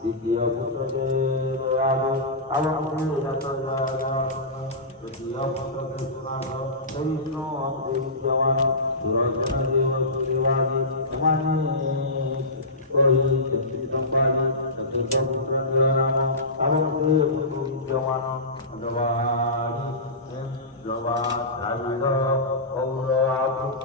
দ্বিতীয় পুত্রদেব তৃতীয় পুত্রকে সুনাগ চরিত্র বিদ্যমান সুরজন দেব সুদেবাদি সমানি সম্পাদি চতুর্থ পুত্র নীলরাম তাবকে পুত্র বিদ্যমান অথবাণী দ্রবাচারিদ কৌর আবৃত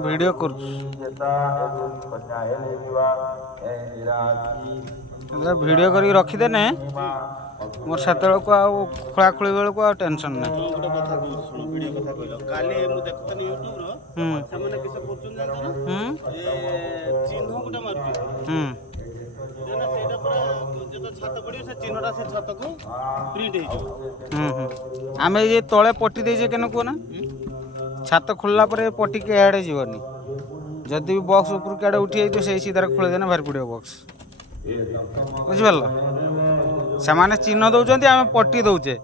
वीडियो कर वीडियो करके रखीदे ने मोर सात को खोला खोली बेल को टेंशन ना आम ये तले पट्टी देजे केन कहना छात खोलला पर पट्टी के आड़े जीवनी जदि भी बॉक्स ऊपर के आड़े उठी जाइए से सीधार खोल देना भारी पड़े बॉक्स बुझिपार से चिन्ह दौरान आम पट्टी दौचे